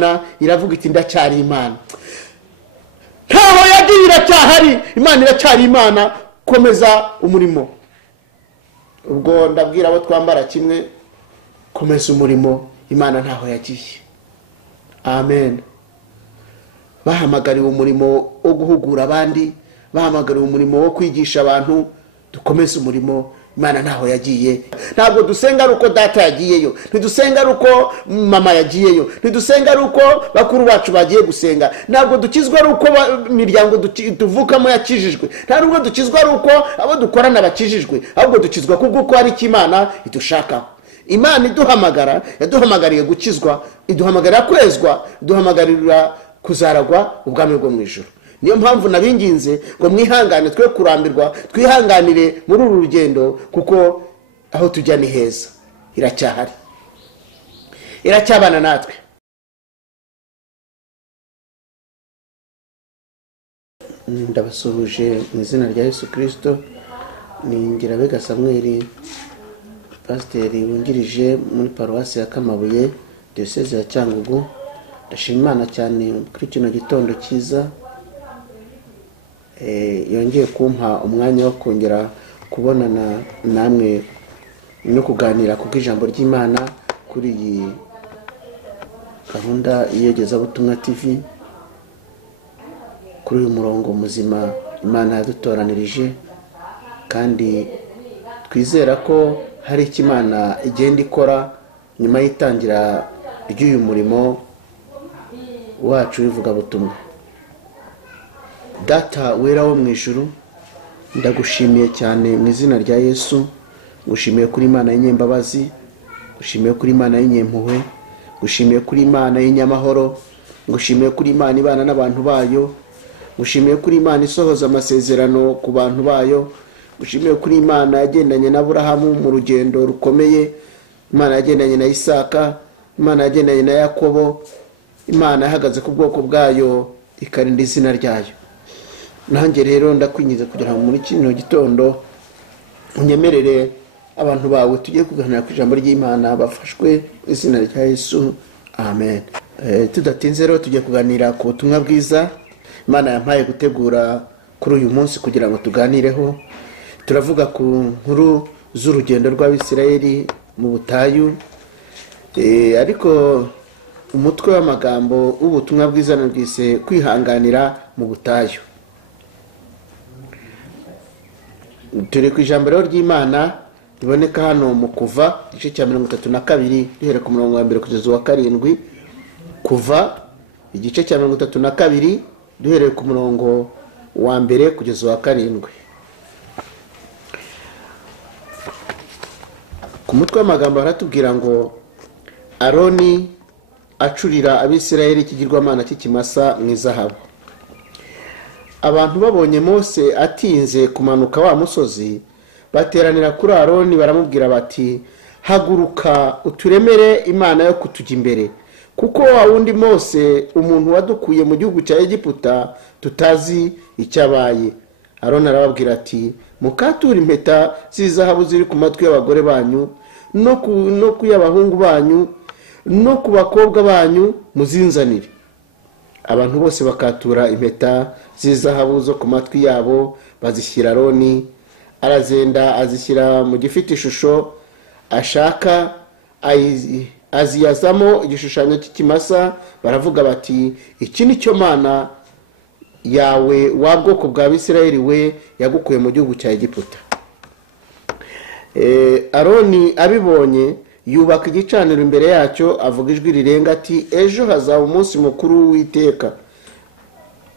imana iravuga iti ndacyari imana, ntaho yagiye iracyahari, imana iracyari imana, komeza umurimo. ubwo ndabwira abo twambara kimwe, komeza umurimo, imana ntaho yagiye. Amen. Bahamagariwe umurimo wo guhugura abandi, bahamagariwe umurimo wo kwigisha abantu, dukomeze umurimo, imana ntaho yagiye. Ntabwo dusenga ari uko data yagiyeyo, ntidusenga ari uko mama yagiyeyo, ntidusenga ari uko bakuru bacu bagiye gusenga, ntabwo dukizwa ari uko imiryango tuvukamo yakijijwe, ntabwo dukizwa ari uko abo dukorana bakijijwe, ahubwo dukizwa kubw'uko hari icyo imana idushakaho. Imana iduhamagara, yaduhamagariye gukizwa, iduhamagarira kwezwa, iduhamagarira kuzaragwa ubwami bwo mu ijuru. Niyo mpamvu nabinginze ngo mwihangane, twe kurambirwa, twihanganire muri uru rugendo, kuko aho tujya ni heza, iracyahari, iracyabana natwe. Ndabasuhuje mu izina rya Yesu Kristo. Ni Ngirabega Samuel, pasiteri wungirije muri paruwasi ya Kamabuye, diyoseze ya Cyangugu. Ndashima Imana cyane kuri kino gitondo cyiza, yongeye kumpa umwanya wo kongera kubonana namwe no kuganira ku bw'ijambo ry'Imana kuri iyi gahunda y'Iyogezabutumwa TV, kuri uyu murongo muzima Imana yadutoranirije, kandi twizera ko hari icyo Imana igenda ikora nyuma y'itangira ry'uyu murimo wacu w'ivugabutumwa. Data wera wo mu ijuru, ndagushimiye cyane mu izina rya Yesu. Ngushimiye kuri Imana y'inyembabazi, ngushimiye kuri Imana y'inyempuhwe, ngushimiye kuri Imana y'inyamahoro, ngushimiye kuri Imana ibana n'abantu bayo, ngushimiye kuri Imana isohoza amasezerano ku bantu bayo, ngushimiye kuri Imana yagendanye na Aburahamu mu rugendo rukomeye, Imana yagendanye na Isaka, Imana yagendanye na Yakobo, Imana yahagaze ku bwoko bwayo ikarinda izina ryayo. Nanjye rero ndakwinjiza kugira ngo muri kino gitondo unyemerere abantu bawe tugiye kuganira ku ijambo ry'Imana bafashwe izina rya Yesu. Amen. Tudatinze rero tugiye kuganira ku butumwa bwiza Imana yampaye gutegura kuri uyu munsi kugira ngo tuganireho. Turavuga ku nkuru z'urugendo rw'Abisirayeli mu butayu, ariko umutwe w'amagambo w'ubutumwa bwiza nabwise kwihanganira mu butayu. Turi ku ijambo ry'Imana riboneka hano mu Kuva igice cya 32 duhere ku murongo wa 1 kugeza wa 7. Kuva igice cya 32 duhere ku murongo wa 1 kugeza wa 7. Ku mutwe w'amagambo haratubwira ngo Aroni acurira Abisirayeli ikigirwamana cy'ikimasa mu izahabu. Abantu babonye Mose atinze kumanuka wa musozi, bateranira kuri Aroni baramubwira bati, haguruka uturemere imana yo kutujya imbere, kuko wa wundi Mose umuntu wadukuye mu gihugu cya Egiputa tutazi icyabaye. Aroni arababwira ati, mukatura impeta z'izahabu ziri ku matwi y'abagore banyu no ku y'abahungu banyu no ku bakobwa banyu muzinzanire. Abantu bose bakatura impeta z'izahabu zo ku matwi yabo, bazishyira Aroni. Arazenda azishyira mu gifite ishusho ashaka, aziyazamo igishushanyo cy'ikimasa. Baravuga bati, iki ni cyo Mana yawe wa bwoko bwa Abisirayeli we yagukuye mu gihugu cya Egiputa. Aroni abibonye yubaka igicaniro imbere yacyo, avuga ijwi rirenga ati, ejo hazaba umunsi mukuru w'Uwiteka.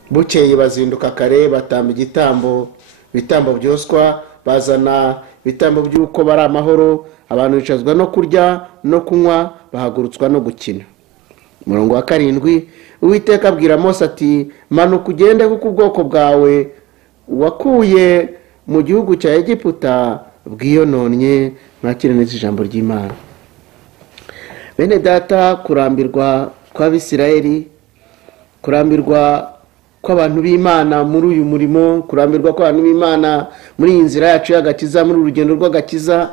Bukeye bazinduka kare, batamba ibitambo byoswa, bazana ibitambo by'uko bari amahoro, abantu bicazwa no kurya no kunywa, bahagurutswa no gukina. Murongo wa 7, Uwiteka abwira Mose ati, manuka ugende, kuko ubwoko bwawe wakuye mu gihugu cya Egiputa bwiyononye. Mwakire neza ijambo ry'Imana. Bene data, kurambirwa kw'Abisirayeli, kurambirwa kw'abantu b'Imana muri uyu murimo, kurambirwa kw'abantu b'Imana muri iyi nzira yacu y'agakiza, muri urugendo rw'agakiza,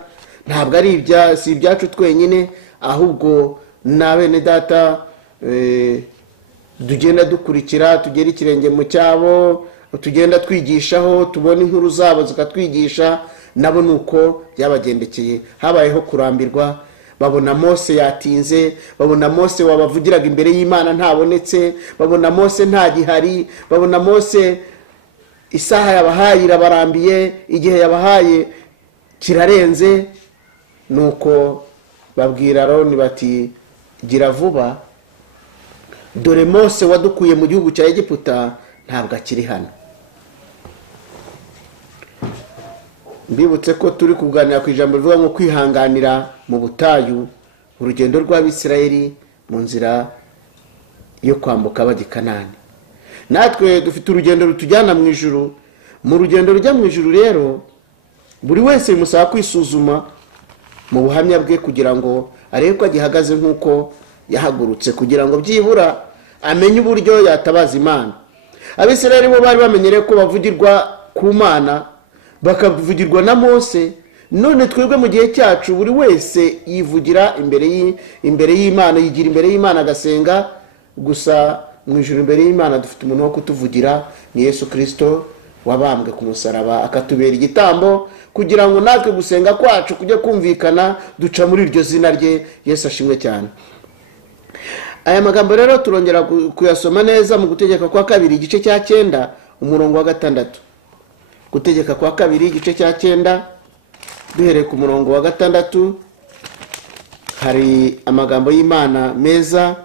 ntabwo ari si ibyacu twenyine, ahubwo na bene data tugenda dukurikira, tugera ikirenge mu cyabo, tugenda twigishaho, tubona inkuru zabo zikatwigisha, nabo nuko byabagendekeye. Habayeho kurambirwa, babona Mose yatinze, babona Mose wabavugiraga imbere y'Imana ntabonetse, babona Mose nta gihari, babona Mose isaha yabahaye irabarambiye, igihe yabahaye kirarenze. Nuko babwira Aroni bati gira vuba, dore Mose wadukuye mu gihugu cya Egiputa ntabwo akiri hano. Mbibutse ko turi kuganira ku ijambo rivuga ngo kwihanganira mu butayu, urugendo rw'Abisirayeli mu nzira yo kwambuka bajya i Kanani. Natwe dufite urugendo rutujyana mu ijuru. Mu rugendo rujya mu ijuru rero, buri wese bimusaba kwisuzuma mu buhamya bwe kugira ngo arebe ko agihagaze nk'uko yahagurutse, kugira ngo byibura amenye uburyo yatabaza Imana. Abisirayeli bo bari bamenyereye ko bavugirwa ku Mana, bakavugirwa na Mose. None twebwe mu gihe cyacu buri wese yivugira imbere y'Imana, yigira imbere y'Imana agasenga. Gusa mu ijuru imbere y'Imana dufite umuntu wo kutuvugira, ni Yesu Kristo wabambwe ku musaraba akatubera igitambo, kugira ngo natwe gusenga kwacu kujye kumvikana duca muri iryo zina rye. Yesu ashimwe cyane. Aya magambo rero turongera kuyasoma neza mu Gutegeka kwa kabiri igice cya 9 umurongo wa 6. Gutegeka kwa kabiri igice cya 9 duhereye ku murongo wa 6, hari amagambo y'Imana meza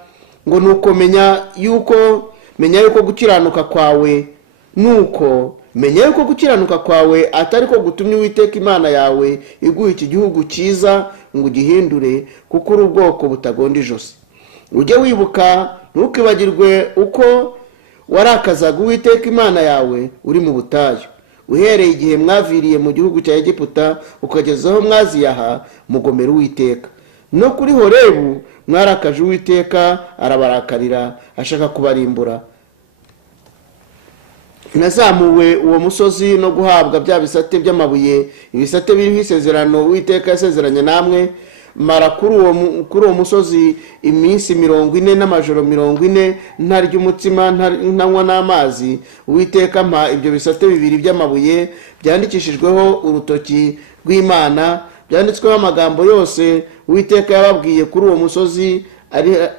ngo nuko menya yuko gukiranuka kwawe, nuko menya yuko gukiranuka kwawe atari ko gutumye Uwiteka Imana yawe iguha iki gihugu cyiza ngo gihindure, kuko uri ubwoko butagonda ijosi. Ujye wibuka ntukibagirwe uko warakazaga Uwiteka Imana yawe uri mu butayu, uhereye igihe mwaviriye mu gihugu cya Egiputa ukageza aho mwaziyaha mugomera Uwiteka. No kuri Horebu mwarakaje Uwiteka, arabarakarira ashaka kubarimbura. Nazamuwe uwo musozi no guhabwa bya bisate by'amabuye, ibisate biriho isezerano Uwiteka yasezeranye namwe. Mara kuri uwo musozi iminsi 40 n'amajoro 40 ntarya umutsima ntanywa n'amazi. Uwiteka mpa ibyo bisate bibiri by'amabuye byandikishijweho urutoki rw'Imana, byanditsweho amagambo yose Uwiteka yababwiye kuri uwo musozi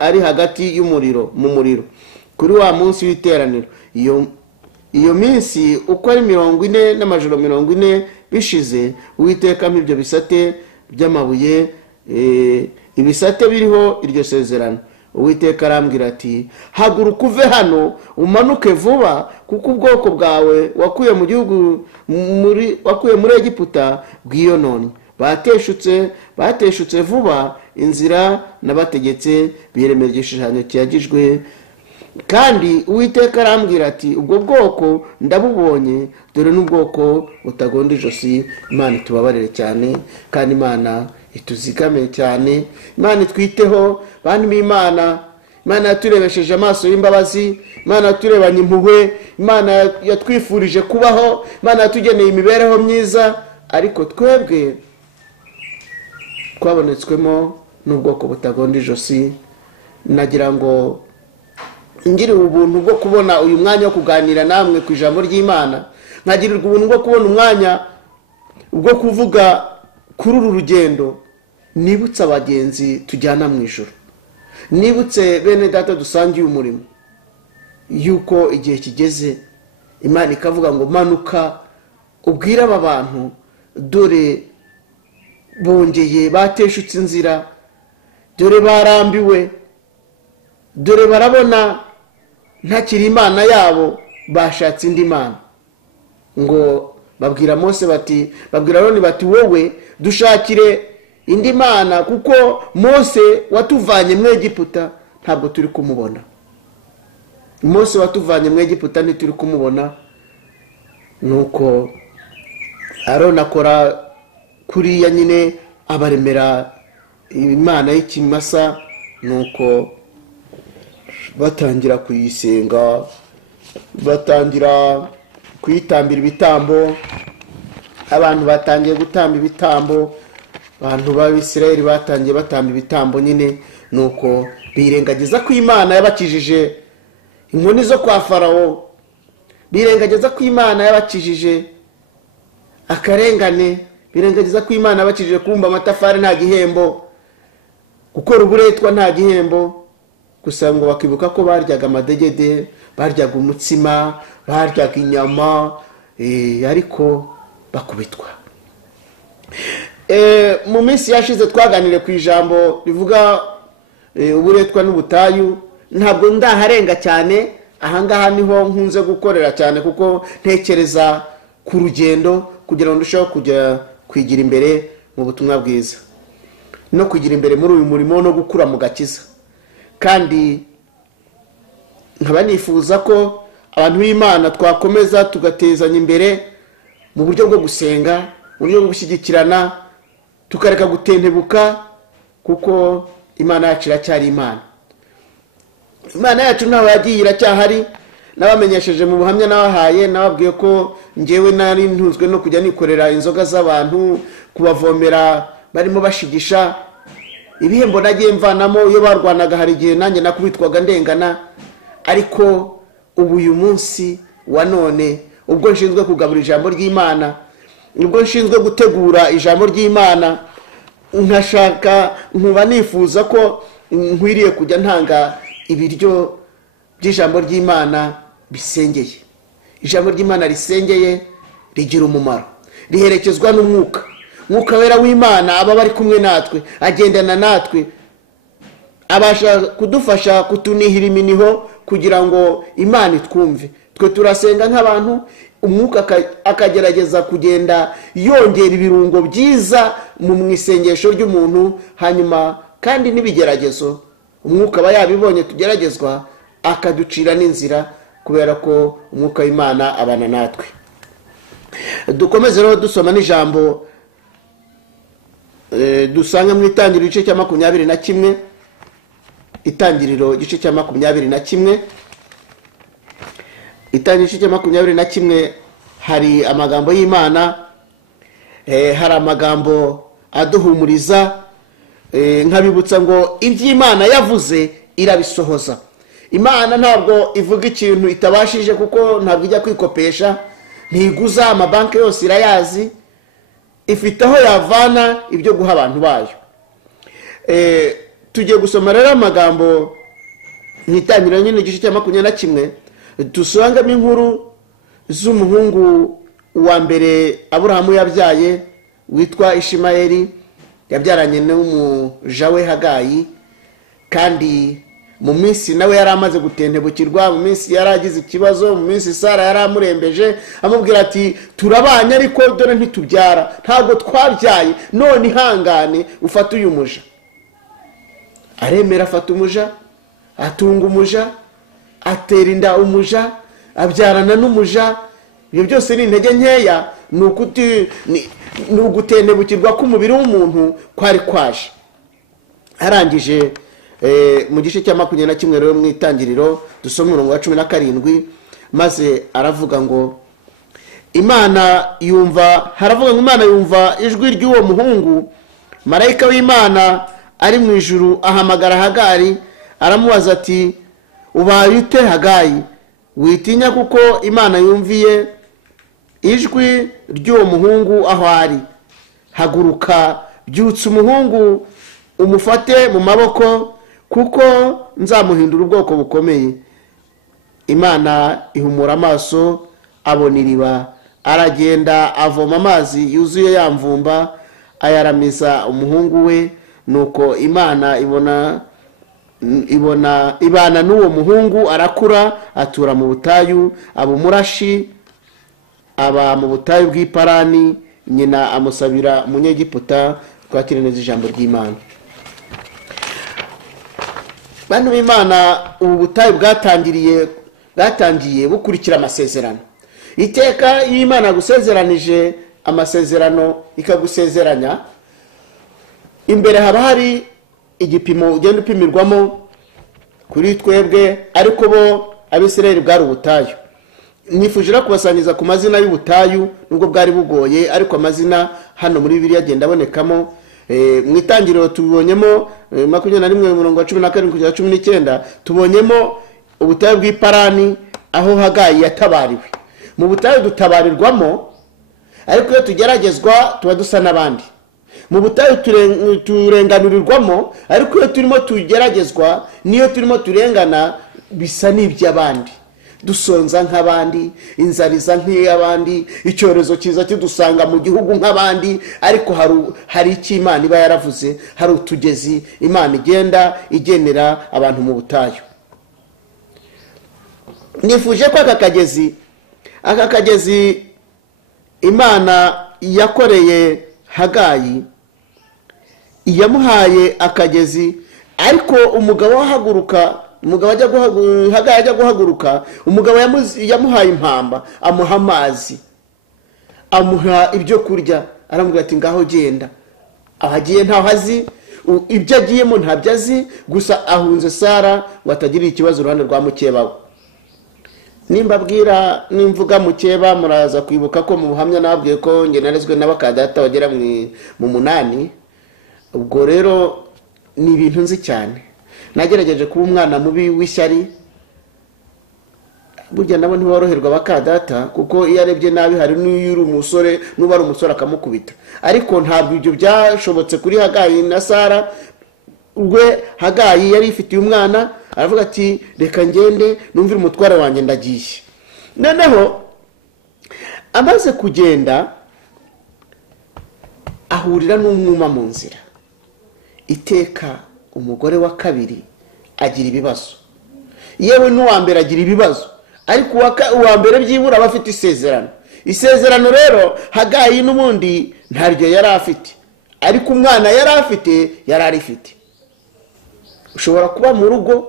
ari hagati y'umuriro, mu muriro, kuri wa munsi w'iteraniro. Iyo minsi uko ari 40 n'amajoro 40 bishize, Uwiteka mpa ibyo bisate by'amabuye, ibisate biriho iryo sezerano. Uwiteka arambwira ati haguruka uve hano umanuke vuba, kuko ubwoko bwawe wakuye mu gihugu wakuye muri Egiputa bwiyononye. Bateshutse vuba inzira nabategetse, biremera igishushanyo cyagijwe. Kandi Uwiteka arambwira ati ubwo bwoko ndabubonye, dore n'ubwoko butagonda ijosi. Imana itubabarire cyane, kandi Imana ituzigame cyane. Imana itwiteho bantu b'Imana. Imana yaturebesheje amaso y'imbabazi, Imana yaturebanye impuhwe, Imana yatwifurije kubaho, Imana yatugeneye imibereho myiza, ariko twebwe twabonetswemo n'ubwoko butagonda ijosi. Nagira ngo ngire ubuntu bwo kubona uyu mwanya wo kuganira namwe ku ijambo ry'Imana, nkagirirwa ubuntu bwo kubona umwanya bwo kuvuga kuri uru rugendo. Nibutse abagenzi tujyana mu ijuru, nibutse bene data dusangiye umurimo, yuko igihe kigeze Imana ikavuga ngo manuka ubwire aba bantu, dore bongeye bateshutse inzira, dore barambiwe, dore barabona ntakiri Imana yabo, bashatse indi mana. Ngo babwira Mose bati, babwira Aroni bati wowe dushakire indi mana, kuko Mose watuvanye mu Egiputa ntabwo turi kumubona. Mose watuvanye mu Egiputa ntituri kumubona. Nuko Aroni akora kuriya nyine, abaremera Imana y'ikimasa. Nuko batangira kuyisenga, batangira kuyitambira ibitambo. Abantu batangiye gutamba ibitambo, abantu b'Abisirayeli batangiye batamba ibitambo nyine. Nuko birengagiza ko Imana yabakijije inkoni zo kwa Farawo, birengagiza ko Imana yabakijije akarengane, birengagiza ko Imana yabakijije kumba amatafari nta gihembo, gukora uburetwa nta gihembo, gusa ngo bakibuka ko baryaga amadegede, baryaga umutsima, baryaga inyama, ariko bakubitwa. Mu minsi yashize twaganire ku ijambo rivuga uburetwa n'ubutayu. Ntabwo ndaharenga cyane, ahangaha niho nkunze gukorera cyane kuko ntekereza ku rugendo kugira ngo ndusheho kujya kwigira imbere mu butumwa bwiza no kugira imbere muri uyu murimo no gukura mu gakiza. Kandi nkaba nifuza ko abantu b'Imana twakomeza tugatezanya imbere mu buryo bwo gusenga, mu buryo bwo gushyigikirana, tukareka gutentebuka, kuko Imana yacu iracyari Imana. Imana yacu ntaho yagiye, iracyahari. Nabamenyesheje mu buhamya nabahaye, nababwiye ko njyewe nari ntuzwe no kujya nikorera inzoga z'abantu, kubavomera barimo bashigisha. Ibihembo nagiye mvanamo iyo barwanaga, hari igihe nanjye nakubitwaga ndengana. Ariko ubu uyu munsi wa none, ubwo nshinzwe kugaburira ijambo ry'Imana, ubwo nshinzwe gutegura ijambo ry'Imana, nkuba nifuza ko nkwiriye kujya ntanga ibiryo by'ijambo ry'Imana bisengeye. Ijambo ry'Imana risengeye rigira umumaro, riherekezwa n'umwuka. Mwuka wera w'Imana aba bari kumwe natwe, agendana natwe, abasha kudufasha kutunihira iminiho kugira ngo Imana itwumve. Twe turasenga nk'abantu, umwuka akagerageza kugenda yongera ibirungo byiza mu isengesho ry'umuntu. Hanyuma kandi n'ibigeragezo umwuka aba yabibonye tugeragezwa, akaducira n'inzira, kubera ko umwuka w'Imana abana natwe. Dukomeze rero dusoma n'ijambo dusanga mu Itangiriro igice cya 21. Itangiriro igice cya 21. Itangiriro igice cya 21 hari amagambo y'Imana, hari amagambo aduhumuriza, nkabibutsa ngo iby'Imana yavuze irabisohoza. Imana ntabwo ivuga ikintu itabashije, kuko ntabwo ijya kwikopesha, ntiguza amabanki yose irayazi, ifite aho yavana ibyo guha abantu bayo. Tugiye gusoma rero amagambo mu Itangiriro nyine igice cya 21, dusangamo inkuru z'umuhungu wa mbere Aburahamu yabyaye witwa Ishimayeli, yabyaranye n'umuja we Hagayi. Kandi mu minsi nawe yari amaze gutentebukirwa, mu minsi yari agize ikibazo, mu minsi Sara yari amurembeje, amubwira ati turabanye ariko dore ntitubyara, ntabwo twabyaye, none ihangane ufate uyu muja. Aremera, afata umuja, atunga umuja, atera inda umuja, abyarana n'umuja. Ibyo byose ni intege nkeya, ni ugutentebukirwa k'umubiri w'umuntu kwari kwaje. Arangije mu gice cya 21 rero mu Itangiriro dusoma umurongo wa 17, maze aravuga ngo Imana yumva, haravuga ngo Imana yumva ijwi ry'uwo muhungu. Marayika w'Imana ari mu ijuru ahamagara Hagari, aramubaza ati ubaye ute Hagayi? Witinya, kuko Imana yumviye ijwi ry'uwo muhungu aho ari. Haguruka, byutsa umuhungu umufate mu maboko, kuko nzamuhindura ubwoko bukomeye. Imana ihumura amaso, abona iriba, aragenda avoma amazi yuzuye yamvumba, ayaramiza umuhungu we. Nuko Imana ibana n'uwo muhungu, arakura, atura mu butayu, aba umurashi, aba mu butayu bw'Iparani. Nyina amusabira umunyegiputa. Twakire neza ijambo ry'Imana. Bantu b'Imana, ubu butayu bwatangiye bukurikira amasezerano. Iteka y'Imana gusezeranije amasezerano, ikagusezeranya, imbere haba hari igipimo ugenda upimirwamo kuri twebwe, ariko bo Abisirayeli bwari ubutayu. Nifujira kubasangiza ku mazina y'ubutayu, nubwo bwari bugoye, ariko amazina hano muri Bibiliya agenda abonekamo. mu itangiriro tubonyemo 21:17-19 tubonyemo ubutayu bw'iparani aho Hagayi yatabariwe. Mu butayu dutabarirwamo, ariko iyo tugeragezwa tuba dusa n'abandi. Mu butayu turenganurirwamo, ariko iyo turimo tugeragezwa niyo turimo turengana bisa n'iby'abandi. Dusonza nk'abandi, inzariza nk'iy'abandi, icyorezo kiza kidusanga mu gihugu nk'abandi, ariko hari icyo Imana iba yaravuze, hari utugezi Imana igenda igenera abantu mu butayu. Nifuje ko aka kagezi Imana yakoreye Hagayi, yamuhaye akagezi, ariko umugabo Hagayi ajya guhaguruka, umugabo yamuhaye impamba, amuha amazi, amuha ibyo kurya, aramubwira ati ngaho genda. Ahagiye ntaho azi, ibyo agiyemo ntabyo azi, gusa ahunze Sara ngo atagirira ikibazo uruhande rwa mukeba we. Nimvuga mukeba muraza kwibuka ko mu buhamya nababwiye ko nge narezwe n'abakadata bagera mu 8. Ubwo rero ni ibintu nzi cyane. Nagerageje kuba umwana mubi w'ishyari, burya nabo ntiboroherwa bakadata, kuko iyo arebye nabi hari n'uyuri umusore n'ubari umusore akamukubita. Ariko ntabwo ibyo byashobotse kuri Hagayi na Sara. Ubwe Hagayi yari ifitiye umwana, aravuga ati reka ngende numvire umutware wanjye ndagiye. Noneho amaze kugenda ahurira n'umwuma mu nzira. Iteka umugore wa kabiri agira ibibazo, yewe n'uwa mbere agira ibibazo, ariko uwa mbere byibura bafite isezerano rero Hagayi n'ubundi ntaryo yari afite, ariko umwana yari afite yari arifite. Ushobora kuba mu rugo,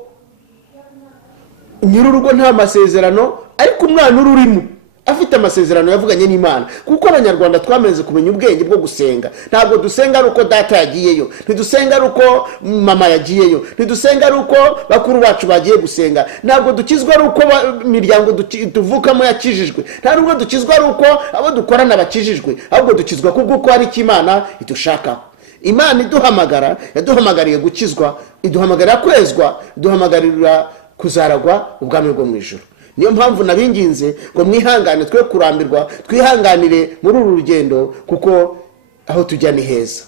nyir'urugo nta masezerano, ariko umwana ururimo afite amasezerano yavuganye n'Imana. Kuko abanyarwanda twamenze kumenya ubwenge bwo gusenga. Ntabwo dusenga ari uko data yagiyeyo, ntidusenga ari uko mama yagiyeyo, ntidusenga ari uko bakuru bacu bagiye gusenga, ntabwo dukizwa ari uko imiryango tuvukamo yakijijwe, nta nubwo dukizwa ari uko abo dukorana bakijijwe, ahubwo dukizwa kubw'uko hari icyo Imana idushakaho. Imana iduhamagara, yaduhamagariye gukizwa, iduhamagarira kwezwa, iduhamagarira kuzaragwa ubwami bwo mu ijuru. Niyo mpamvu nabinginze ngo mwihangane, twe kurambirwa, twihanganire muri uru rugendo, kuko aho tujya ni heza.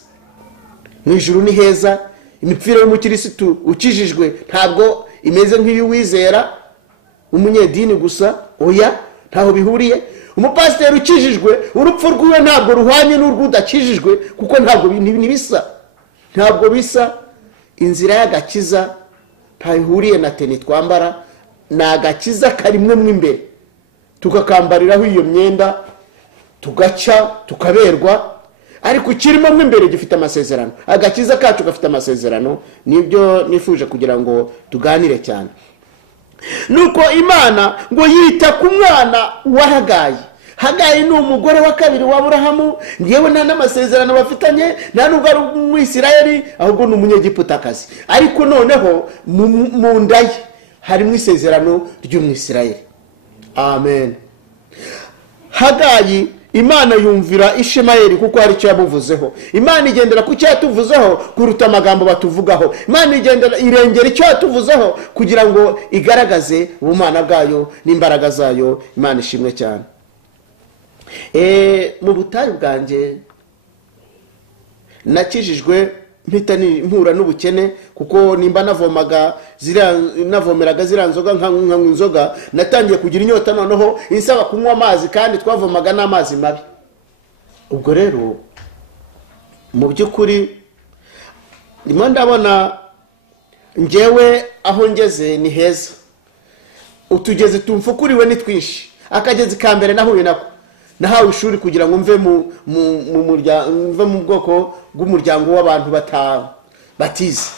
Mu ijuru ni heza. Imipfire y'umukirisitu ukijijwe ntabwo imeze nk'iy'uwizera umunyedini gusa, oya, ntaho bihuriye. Umupasiteri ukijijwe, urupfu rwiwe ntabwo ruhwanye n'urw'udakijijwe, kuko ntabwo bisa. Inzira y'agakiza ntayihuriye na teni twambara, ni agakiza karimwe mu imbere, tukakambariraho iyo myenda, tugaca tukaberwa, ariko kirimo mu imbere gifite amasezerano. Agakiza kacu gafite amasezerano. Nibyo nifuje kugira ngo tuganire cyane. Nuko Imana ngo yita ku mwana wa Hagayi. Hagayi ni umugore wa kabiri wa Aburahamu, ngewe nta n'amasezerano bafitanye, nta nubwo ari umwisirayeli, ahubwo ni umunyegiputakazi. Ariko noneho mu nda ye harimo isezerano ry'umwisirayeli. Amen. Hagayi Imana yumvira Ishimayeli kuko hari icyo yamuvuzeho. Imana igendera ku cyo yatuvuzeho kuruta amagambo batuvugaho. Imana irengera icyo yatuvuzeho kugira ngo igaragaze ubumana bwayo n'imbaraga zayo. Imana ishimwe cyane. Mu butayu bwanjye nakijijwe mpura n'ubukene, kuko nimba navomeraga ziriya nzoga nkanywa inzoga, natangiye kugira inyota noneho insaba kunywa amazi, kandi twavomaga n'amazi mabi. Ubwo rero mu by'ukuri ndimo ndabona ngewe aho ngeze ni heza. Utugezi tumfukuriwe ni twinshi. Akagezi ka mbere nahuye nako, nahawe ishuri kugira ngo mve mu bwoko bw'umuryango w'abantu batize.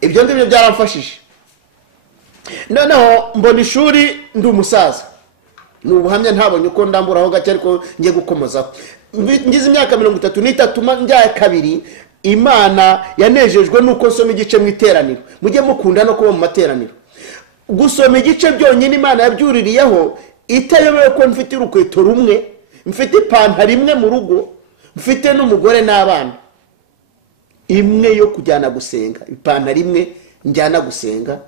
Ibyo ndibyo byaramfashije. Noneho mbona ishuri ndi umusaza. Ni ubuhamya ntabonye uko ndamburaho gake, ariko ngiye gukomozaho. Ngize imyaka 33 njya kabiri, Imana yanejejwe nuko nsoma igice mu iteraniro. Mujye mukunda no kuba mu materaniro. Gusoma igice byonyine Imana yabyuririyeho, itayobewe ko mfite urukweto rumwe, mfite ipantaro imwe mu rugo, mfite n'umugore n'abana, imwe yo kujyana gusenga, ipantaro imwe njyana gusenga,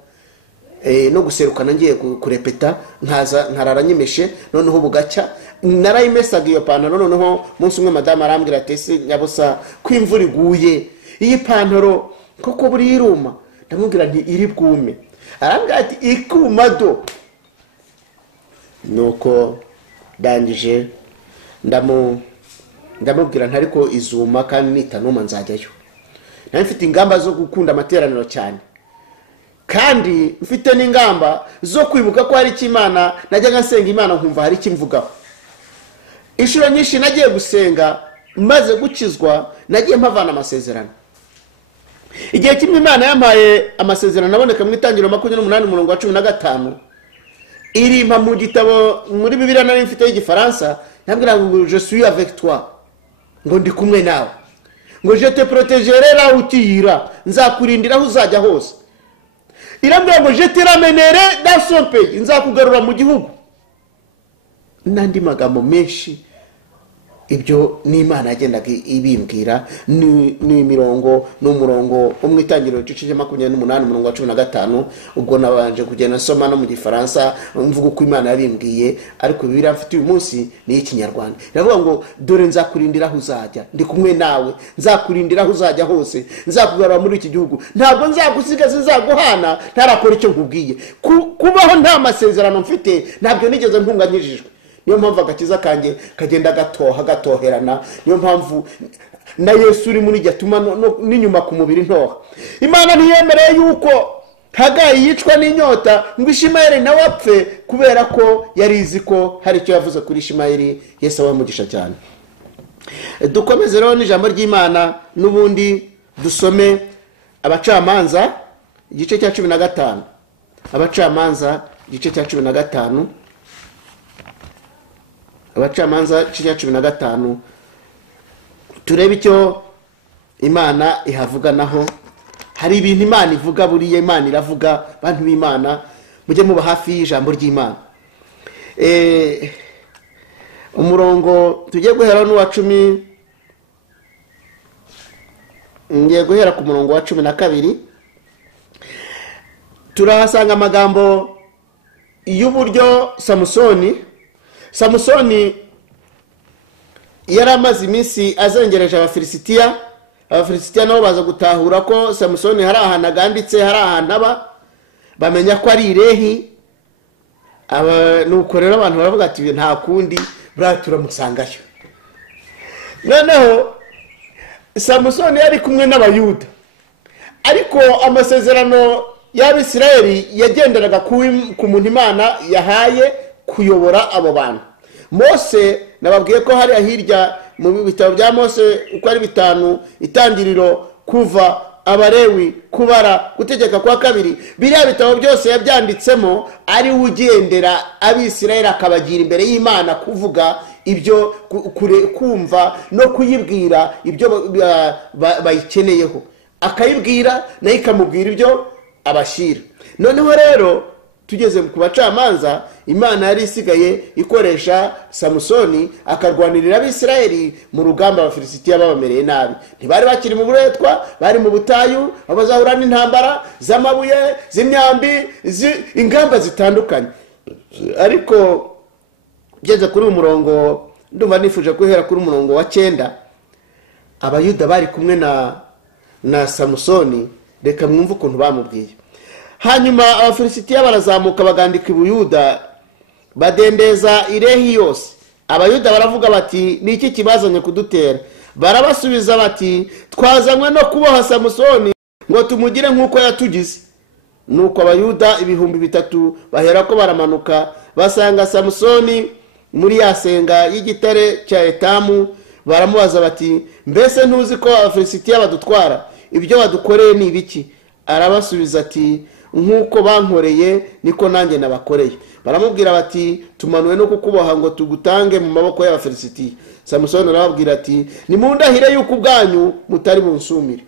no guserukana ngiye kurepeta nkaza nkarara nyimeshe, noneho bugacya narayimesaga iyo pantaro. Noneho munsi umwe madame arambwira ati ese nyabusa ko imvura iguye iyi pantaro koko buri iruma? Ndamubwira nti iri bwume. Arambwira ati ikuma do. Nuko ndangije ndamubwira nti ariko izuma kandi nitanuma nzajyayo. Nari mfite ingamba zo gukunda amateraniro cyane, kandi mfite n'ingamba zo kwibuka ko hari icyo Imana najyaga nsenga Imana nkumva hari icyo imvugaho. Inshuro nyinshi nagiye gusenga maze gukizwa, nagiye mpavana amasezerano. Igihe kimwe Imana yampaye amasezerano aboneka mu Itangiriro 28:15, irimpa mu gitabo muri Bibiliya nari mfite y'Igifaransa, yambwira ngo je suis avec toi, ngo ndi kumwe nawe, ngo je te protégerai là où tu iras, nzakurindira aho uzajya hose. Irambwira ngo je te ramènerai dans son pays, nzakugarura mu gihugu. Nandi magambo menshi ibyo ni Imana yagendaga ibimbwira, ni imirongo n'umurongo mu Itangiriro 28:15. Ubwo nabanje kugenda nsoma no mu Gifaransa mvuga uko Imana yabimbwiye, ariko Bibiliya mfite uyu munsi ni y'Ikinyarwanda. Iravuga ngo dore nzakurindira aho uzajya, ndi kumwe nawe, nzakurindira aho uzajya hose, nzakugarura muri iki gihugu, ntabwo nzagusiga, nzaguhana ntarakora icyo nkubwiye. Kubaho nta masezerano mfite ntabwo nigeze ntunganyijijwe. Niyo mpamvu agakiza kanjye kagenda gatoherana, niyo mpamvu na Yesu uri muri gatuma n'inyuma ku mubiri ntoha. Imana ntiyemereye yuko Hagayi yicwa n'inyota ngo Ishimayeli nawe apfe, kubera ko yari izi ko hari icyo yavuze kuri Ishimayeli. Yesu abamugisha cyane. Dukomeze rero n'ijambo ry'Imana n'ubundi dusome Abacamanza igice cya 15. Abacamanza igice cya 15. Abacamanza igice cya 15, turebe icyo Imana ihavuga. Naho hari ibintu Imana ivuga, buriya Imana iravuga. Bantu b'Imana mujye muba hafi y'ijambo ry'Imana. Umurongo tugiye guhera n'uwa 10, ngiye guhera ku murongo wa 12. Turahasanga amagambo y'uburyo Samusoni yari amaze iminsi azengereje Abafilisitiya. Abafilisitiya nabo baza gutahura ko Samusoni hari ahantu aganditse, hari ahantu aba, bamenya ko ari Irehi. Nuko rero abantu baravuga ati nta kundi buriya turamusangayo. Noneho Samusoni yari kumwe n'Abayuda, ariko amasezerano y'Abisirayeli yagenderaga ku muntu Imana yahaye kuyobora abo bantu. Mose nababwiye ko hari ahirya mu bitabo bya Mose uko ari 5: Itangiriro, Kuva, Abarewi, Kubara, Gutegeka kwa 2. Biriya bitabo byose yabyanditsemo ari ugendera Abisirayeli, akabagira imbere y'Imana kuvuga ibyo kumva no kuyibwira ibyo bayikeneyeho, akayibwira nayo ikamubwira ibyo abashira. Noneho rero tugeze ku Bacamanza, Imana yari isigaye ikoresha Samusoni akarwanirira Abisirayeli mu rugamba Abafilisitiya babamereye nabi. Ntibari bakiri mu buretwa, bari mu butayu, abazahura n'intambara z'amabuye, z'imyambi, ingamba zitandukanye. Ariko ugeze kuri uyu murongo, ndumva nifuje guhera kuri umurongo wa 9. Abayuda bari kumwe na Samusoni, reka mwumve ukuntu bamubwiye. Hanyuma Abafilisitiya barazamuka bagandika i Buyuda, badendeza Irehi yose. Abayuda baravuga bati ni iki kibazanye kudutera? Barabasubiza bati twazanywe no kuboha Samusoni ngo tumugire nk'uko yatugize. Nuko Abayuda 3,000 bahera ko baramanuka basanga Samusoni muri yasenga y'igitare cya Etamu. Baramubaza bati mbese ntuzi ko Abafilisitiya badutwara? Ibyo badukoreye ni ibiki? Arabasubiza ati nk'uko bankoreye niko nanjye nabakoreye. Baramubwira bati tumanuwe no kukuboha ngo tugutange mu maboko y'Abafilisitiya. Samusoni arababwira ati nimundahire yuko ubwanyu mutari bunsumire.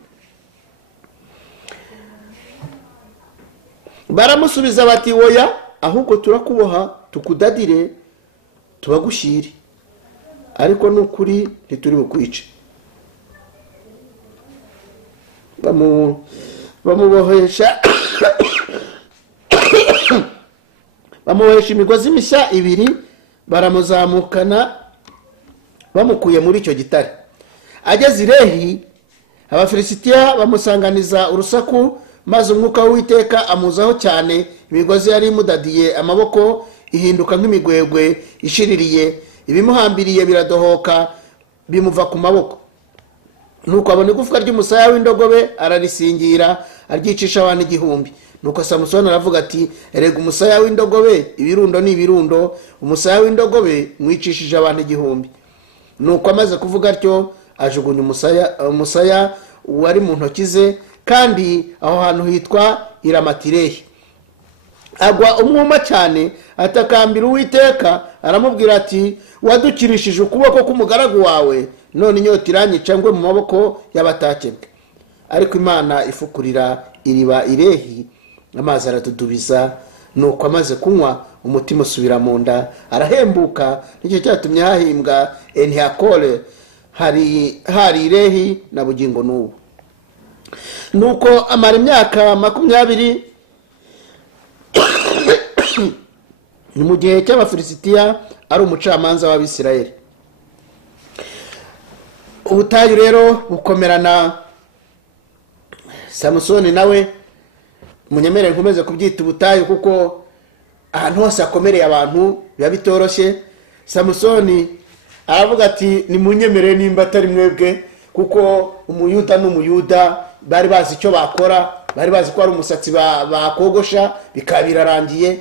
Baramusubiza bati oya, ahubwo turakuboha tukudadire tubagushire. ariko n'ukuri ntituri bukwice. bamubohesha imigozi mishya 2 baramuzamukana bamukuye muri icyo gitare. Ageze i Lehi, Abafilisitiya bamusanganiza urusaku, maze umwuka w'Uwiteka amuzaho cyane, imigozi yari imudadiye amaboko ihinduka nk'imigwegwe ishiririye, ibimuhambiriye biradohoka bimuva ku maboko. Nuko abona igufwa ry'umusaya w'indogobe ararisingira, aryicisha abantu 1,000. Nuko Samusoni aravuga ati, erega umusaya w'indogobe ibirundo ni ibirundo, umusaya w'indogobe mwicishije abantu 1,000. Nuko amaze kuvuga atyo ajugunya umusaya wari mu ntoki ze, kandi aho hantu hitwa Iramatirehi. Agwa umwuma cyane, atakambira Uwiteka, aramubwira ati, wadukirishije ukuboko k'umugaragu wawe, none inyota iranyica ngwe mu maboko y'abatakebwe. Ariko Imana ifukurira iriba i Lehi, amazi aradudubiza. Nuko amaze kunywa, umutima usubira mu nda, arahembuka. Nicyo cyatumye hahimbwa Enihakore, hari i Lehi na bugingo n'ubu. Nuko amara imyaka 20 ni mu gihe cy'Abafilisitiya ari umucamanza w'Abisirayeli. Ubutayu rero bukomerana Samusoni nawe, munyemere nkomeze kubyita ubutayu kuko ahantu hose akomereye abantu biba bitoroshye. Samusoni aravuga ati, ni munyemere nimba atari mwebwe, kuko umuyuda n'umuyuda bari bazi icyo bakora, bari bazi ko ari umusatsi bakogosha bikabirarangiye.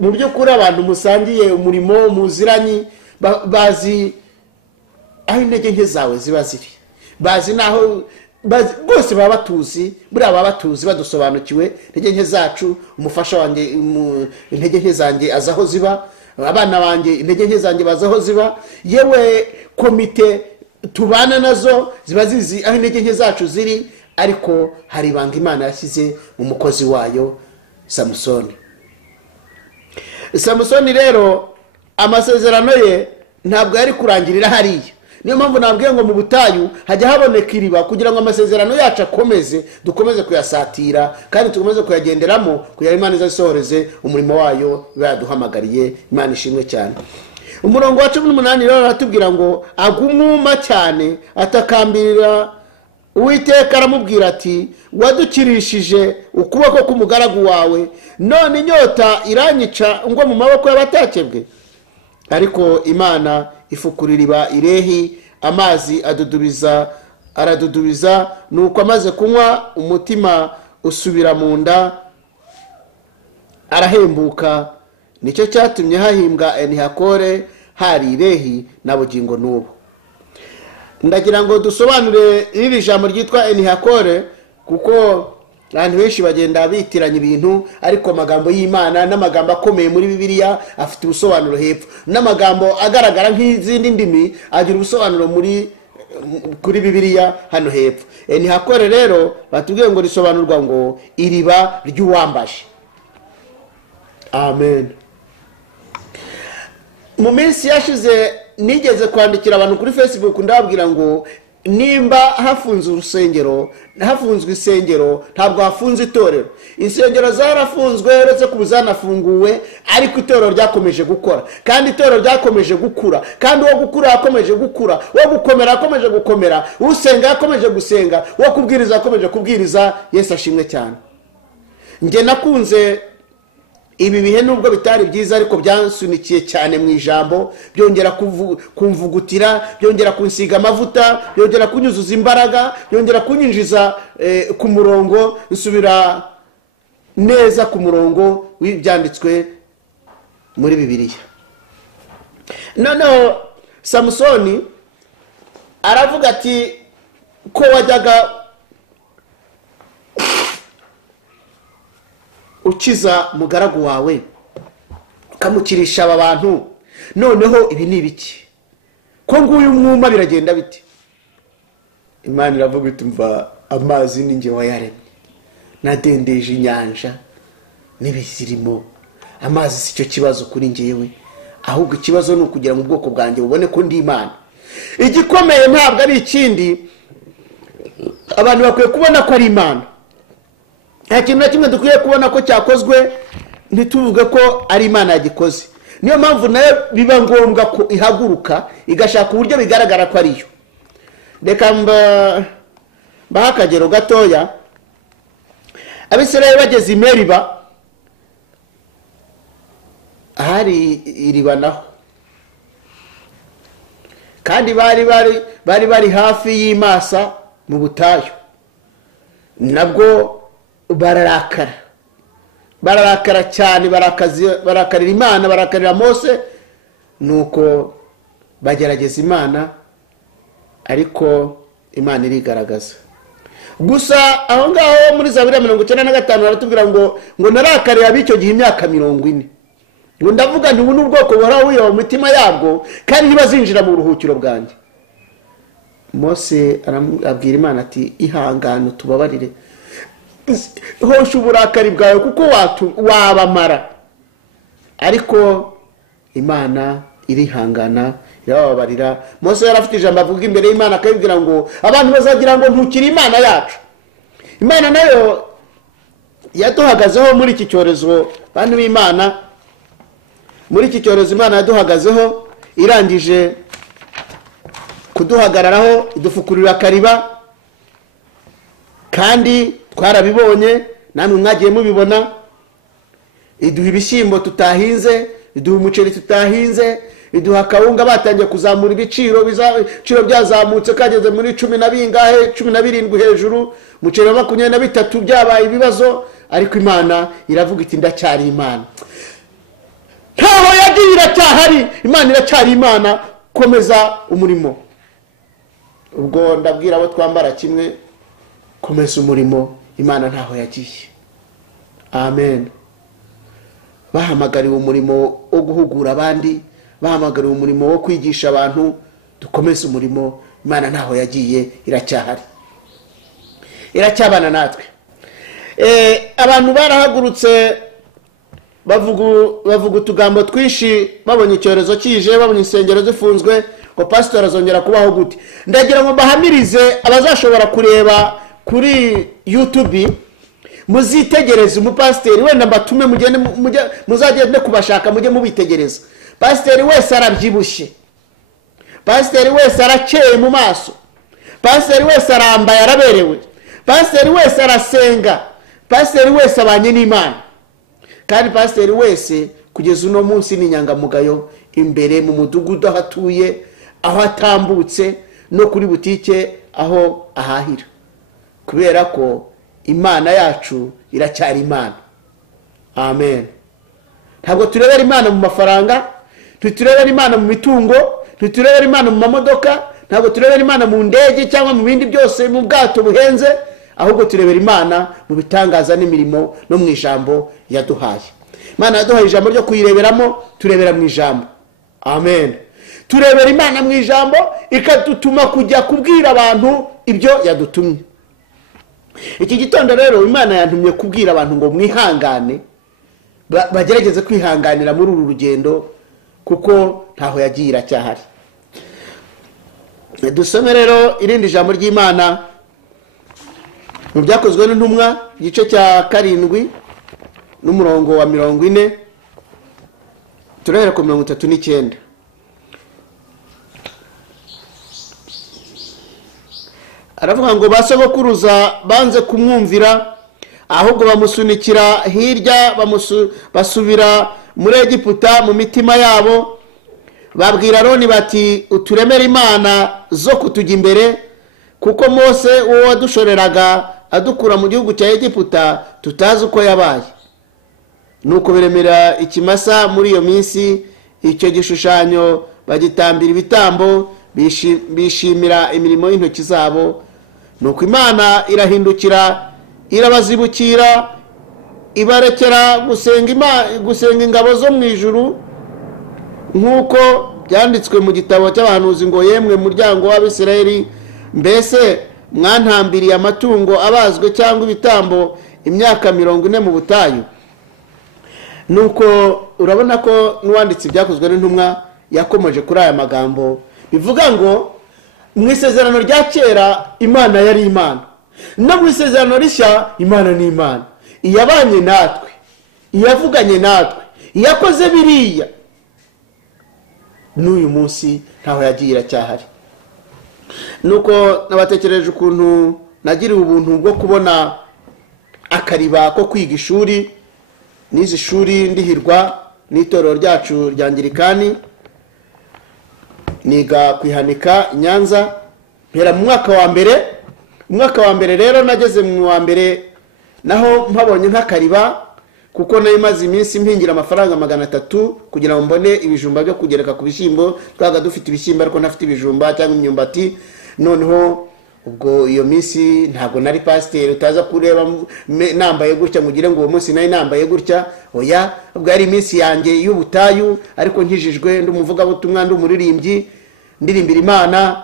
Mu by'ukuri abantu musangiye umurimo muziranye bazi aho intege nke zawe ziba ziri, bazi naho bose baba batuzi, buriya baba batuzi badusobanukiwe intege nke zacu. Umufasha wanjye intege nke zanjye azaho ziba, abana banjye intege nke zanjye bazaho ziba, yewe komite tubana nazo ziba zizi aho intege nke zacu ziri. Ariko hari ibanga Imana yashyize mu mukozi wayo Samusoni. Samusoni rero amasezerano ye ntabwo yari kurangirira hariya. Niyo mpamvu nabwiye ngo mu butayu hajya haboneka iriba, kugira ngo amasezerano yacu akomeze, dukomeze kuyasatira kandi dukomeze kuyagenderamo, kugira Imana izasohoreze umurimo wayo yaduhamagariye. Imana ishimwe cyane. Umurongo wa 18 rero aratubwira ngo, agumwuma cyane atakambirira Uwiteka, aramubwira ati, wadukirishije ukuboko k'umugaragu wawe, none inyota iranyica ngo mu maboko y'abatakebwe. Ariko Imana ifukurira iriba i Lehi, amazi aradudubiza. Nuko amaze kunywa, umutima usubira mu nda, arahembuka. Nicyo cyatumye hahimbwa Enihakore, hari i Lehi na bugingo n'ubu. Ndagira ngo dusobanure iri jambo ryitwa Enihakore, kuko abantu benshi bagenda bitiranya ibintu, ariko amagambo y'Imana n'amagambo akomeye muri Bibiliya afite ubusobanuro hepfo, n'amagambo agaragara nk'izindi ndimi agira ubusobanuro kuri Bibiliya hano hepfo. Enihakore rero batubwiye ngo risobanurwa ngo iriba ry'uwambaje. Amen. Mu minsi yashize nigeze kwandikira abantu kuri Facebook ndababwira ngo, nimba hafunzwe isengero ntabwo hafunze itorero. Insengero zarafunzwe uretse ko zanafunguwe, ariko itorero ryakomeje gukora, kandi itorero ryakomeje gukura, kandi uwo gukura yakomeje gukura, uwo gukomera yakomeje gukomera, usenga yakomeje gusenga, uwo kubwiriza yakomeje kubwiriza. Yesu ashimwe cyane. Nge nakunze ibi bihe nubwo bitari byiza, ariko byansunikiye cyane mu ijambo, byongera kumvugutira, byongera kunsiga amavuta, byongera kunyuzuza imbaraga, byongera kunyinjiza ku murongo, nsubira neza ku murongo w'ibyanditswe muri Bibiliya. Noneho Samusoni aravuga ati, ko wajyaga ukiza mugaragu wawe ukamukirisha aba bantu, noneho ibi ni ibiki? Ko nguyu umwuma biragenda biti? Imana iravuga iti, mva amazi ni njye wayaremye, nadendeje inyanja n'ibizirimo. Amazi si cyo kibazo kuri njyewe, ahubwo ikibazo ni ukugira ngo ubwoko bwanjye bubone ko ndi Imana. Igikomeye ntabwo ari ikindi, abantu bakwiye kubona ko ari Imana. Nta kintu na kimwe dukwiye kubona ko cyakozwe ntituvuge ko ari Imana yagikoze. Niyo mpamvu nayo biba ngombwa ko ihaguruka igashaka uburyo bigaragara ko ariyo. Reka mbaha akagero gatoya. Abisirayeli bageze i Meriba, hari iriba naho, kandi bari hafi y'Imasa mu butayu. Nabwo bararakara cyane, barakarira Imana, barakarira Mose, nuko bagerageza Imana, ariko Imana irigaragaza. Gusa aho ngaho muri Zaburi 95 baratubwira ngo narakarira ab'icyo gihe imyaka 40. Ngo ndavuga nti ubu n'ubwoko buhoraho buyoba mu mitima yabwo, kandi ntibazinjira mu buruhukiro bwanjye. Mose arabwira Imana ati ihangane tubabarire, hosha uburakari bwawe kuko wabamara. Ariko Imana irihangana irababarira. Mose yarafite ijambo avuga imbere y'Imana akabwira ngo abantu bazagira ngo ntukiri Imana yacu. Imana nayo yaduhagazeho muri iki cyorezo, bantu b'Imana. Muri iki cyorezo Imana yaduhagazeho, irangije kuduhagararaho, idufukurira akariba, kandi twarabibonye, namwe mwagiye mubibona. Iduha ibishyimbo tutahinze, iduha umuceri tutahinze, iduha akawunga batangiye kuzamura ibiciro byazamutse kageze muri 17 hejuru, umuceri wa 23 byabaye ibibazo. Ariko Imana iravuga iti ndacyari Imana. Ntaho yagiye, iracyahari. Imana iracyari Imana, komeza umurimo. Ubwo ndabwira abo twambara kimwe, komeza umurimo, Imana ntaho yagiye. Amen. Bahamagariwe umurimo wo guhugura abandi, bahamagariwe umurimo wo kwigisha abantu, dukomeze umurimo. Imana ntaho yagiye, iracyahari, iracyabana natwe. Abantu barahagurutse bavuga utugambo twishi, babonye icyorezo kije, babonye insengero zifunzwe, ngo pastor azongera kubaho gute. Ndagira ngo bahamirize abazashobora kureba kuri YouTube, muzitegereze umupasiteri, wenda mbatume muzagende kubashaka mujye mubitegereza. Pasiteri wese arabyibushye, pasiteri wese arakeye mu maso, pasiteri wese arambaye araberewe, pasiteri wese arasenga, pasiteri wese abanye n'Imana. Kandi pasiteri wese kugeza uno munsi ni inyangamugayo imbere mu mudugudu aho atuye, aho atambutse, no kuri butike aho ahahira, kubera ko Imana yacu iracyari Imana. Amen. Ntabwo turebera Imana mu mafaranga, turebera Imana mu mitungo, turebera Imana mu mamodoka, ntabwo turebera Imana mu ndege cyangwa mu bindi byose, mu bwato buhenze, ahubwo turebera Imana mu bitangaza n'imirimo no mu ijambo yaduhaye. Imana yaduhaye ijambo ryo kuyireberamo, turebera mu ijambo. Amen. Turebera Imana mu ijambo, ikadutuma kujya kubwira abantu ibyo yadutumye. Iki gitondo rero Imana yantumye kubwira abantu ngo mwihangane, bagerageze kwihanganira muri uru rugendo, kuko ntaho yagiye, iracyahari. Dusome rero irindi jambo ry'Imana mu byakozwe n'intumwa, igice cya 7 n'umurongo wa 40, turahera ku 39. Aravuga ngo basogokuruza banze kumwumvira, ahubwo bamusunikira hirya, basubira muri Egiputa mu mitima yabo. Babwira Aroni bati uturemere imana zo kutujya imbere, kuko Mose uwo wadushoreraga adukura mu gihugu cya Egiputa tutazi uko yabaye. Nuko biremera ikimasa muri iyo minsi, icyo gishushanyo bagitambira ibitambo, bishimira imirimo y'intoki zabo. Nuko Imana irahindukira, irabazibukira, ibarekera gusenga ingabo zo mu ijuru, nk'uko byanditswe mu gitabo cy'abahanuzi ngo yemwe muryango w'Abisirayeli, mbese mwantambiriye amatungo abazwe cyangwa ibitambo imyaka 40 mu butayu. Nuko urabona ko n'uwanditse ibyakozwe n'intumwa yakomeje kuri aya magambo bivuga ngo mu isezerano rya kera Imana yari Imana, no mu isezerano rishya Imana ni Imana, iyabanye natwe, iyavuganye natwe, iyakoze biriya, n'uyu munsi ntaho yagiye iracyahari. Nuko nabatekereje ukuntu nagiriwe ubuntu bwo kubona akariba ko kwiga ishuri, n'izi shuri ndihirwa n'itorero ryacu rya Anglikani, niga kwihanika Nyanza mpera mu mwaka wa mbere. Umwaka wa mbere rero nageze mu wa mbere naho mpabonye nk'akariba, kuko nayo maze iminsi mpingira amafaranga 300 kugira ngo mbone ibijumba byo kugereka ku bishyimbo. Twaga dufite ibishyimbo ariko ntafite ibijumba cyangwa imyumbati. Noneho ubwo iyo minsi ntabwo nari pasiteri utaza kureba nambaye gutya mugire ngo uwo munsi nari nambaye gutya. Oya, ubwo ari iminsi yanjye y'ubutayu, ariko nkijijwe ndi umuvugabutumwa, ndi umuririmbyi, ndirimbira Imana.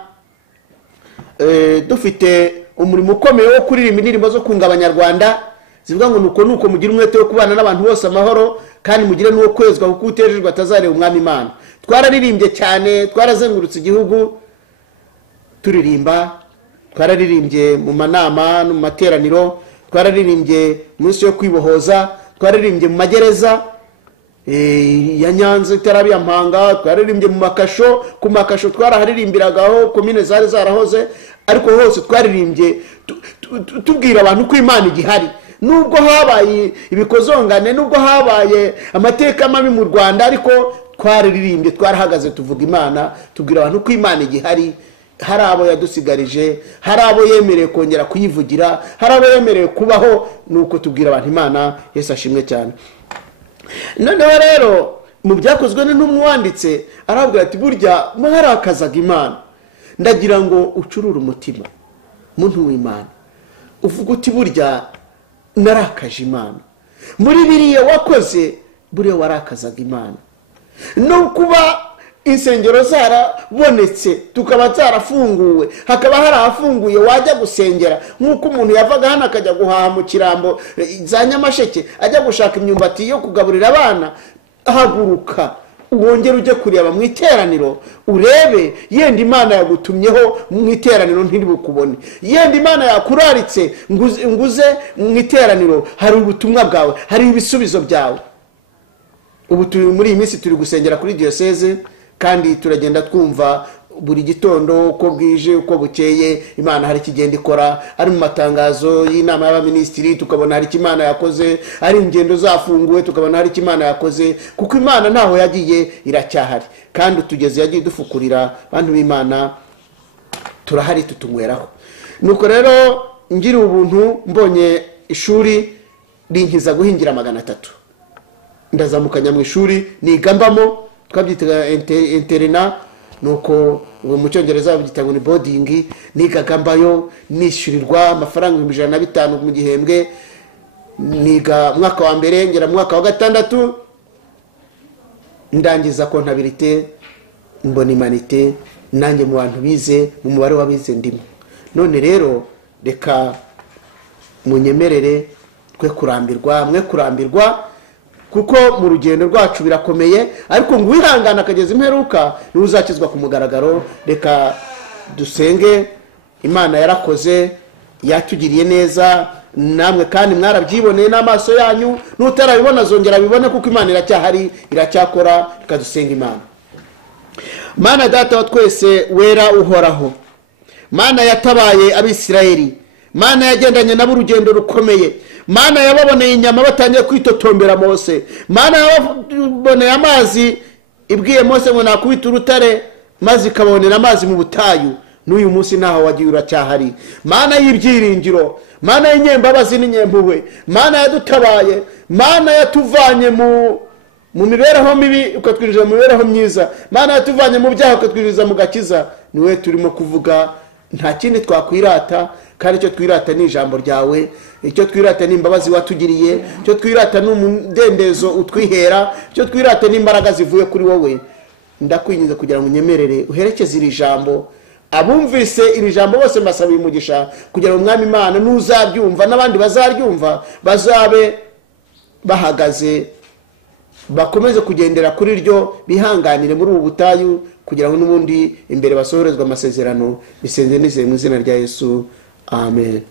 Dufite umurimo ukomeye wo kuririmba indirimbo zo kunga Abanyarwanda zivuga ngo nuko mugira umwete wo kubana n'abantu bose amahoro, kandi mugire n'uwo kwezwa kuko utejejwe atazareba umwami Imana. Twararirimbye cyane, twarazengurutse igihugu turirimba, twararirimbye mu manama no mu materaniro, twararirimbye munsi yo kwibohoza, twararirimbye mu magereza ya Nyanza itarabi ya Mpanga, twararirimbye mu makasho. Ku makasho twaraharirimbiragaho komine zari zarahoze, ariko hose twararirimbye tubwira abantu ko Imana igihari. Nubwo habaye ibikozongane, nubwo habaye amateka mabi mu Rwanda, ariko twararirimbye, twarahagaze tuvuga Imana, tubwira abantu ko Imana igihari. Hari abo yadusigarije, hari abo yemereye kongera kuyivugira, hari abo yemereye kubaho, nuko tubwira abantu Imana. Yesu ashimwe cyane. Noneho rero mu byakozwe n'intumwa wanditse aravuga ati burya mwarakazaga Imana. Ndagira ngo ucurure umutima muntu w'Imana, uvuga uti burya narakaje Imana. Muri biriya wakoze buriya warakazaga Imana. No kuba insengero zarabonetse tukaba zarafunguwe, hakaba hari ahafunguye wajya gusengera, nk'uko umuntu yavaga hano akajya guhaha mu Kirambo za Nyamasheke ajya gushaka imyumbati yo kugaburira abana, haguruka wongere ujye kureba mu iteraniro urebe, yenda Imana yagutumyeho mu iteraniro ntibukubone, yenda Imana yakuraritse nguze mu iteraniro, hari ubutumwa bwawe, hari ibisubizo byawe. Ubu muri iyi minsi turi gusengera kuri diocese, kandi turagenda twumva buri gitondo uko bwije uko bukeye Imana hari kigenda ikora. Ari mu matangazo y'inama y'abaminisitiri tukabona hari Imana yakoze, ari ingendo zafunguwe tukabona hari Imana yakoze, kuko Imana ntaho yagiye iracyahari, kandi utugeze yagiye dufukurira abantu b'Imana turahari tutunyweraho. Nuko rero ngira ubuntu mbonye ishuri rinkiza guhingira 300, ndazamukanya mu ishuri nigambamo, twabyitaga interina. Nuko mu Cyongereza babyita ngo ni boarding. Nigagambayo nishyurirwa amafaranga 150 mu gihembwe. Niga mwaka wa mbere ngera mwaka wa 6 ndangiza comptabilité mbona humanité, nanjye mu bantu bize mu mubare wabize ndimo. None rero reka munyemerere twe kurambirwa, mwe kurambirwa, kuko mu rugendo rwacu birakomeye, ariko ngo wihangana akageza imperuka ni uzakizwa ku mugaragaro. Reka dusenge. Imana yarakoze, yatugiriye neza, namwe kandi mwarabyiboneye n'amaso yanyu, n'utarabibona zongera bibone, kuko Imana iracyahari, iracyakora. Reka dusenga Imana. Mana data wa twese wera uhoraho, Mana yatabaye Abisirayeli, Mana yagendanye nabo urugendo rukomeye, Mana yababoneye inyama batangiye kwitotombera Mose, Mana yababoneye amazi ibwiye Mose ngo nakubita urutare maze ikabonera amazi mu butayu. N'uyu munsi naho wagiye uracyahari, Mana y'ibyiringiro, Mana y'inyembabazi n'inyempuhwe, Mana yadutabaye, Mana yatuvanye mu mibereho mibi ukatwinjiza mu mibereho myiza, Mana yatuvanye mu byaha ukatwinjiza mu gakiza. Niwe turimo kuvuga, nta kindi twakwirata, kandi icyo twirata ni ijambo ryawe, icyo twirata ni imbabazi watugiriye, icyo twirata ni umudendezo utwihera, icyo twirata ni imbaraga zivuye kuri wowe. Ndakwinginze kugira ngo unyemerere uherekeze iri jambo, abumvise iri jambo bose mbasabiye umugisha, kugira ngo Umwami Imana n'uzabyumva n'abandi bazaryumva bazabe bahagaze bakomeze kugendera kuri ryo, bihanganire muri ubu butayu kugira ngo n'ubundi imbere basohorezwe amasezerano. Bisenze nizeye mu izina rya Yesu, amen.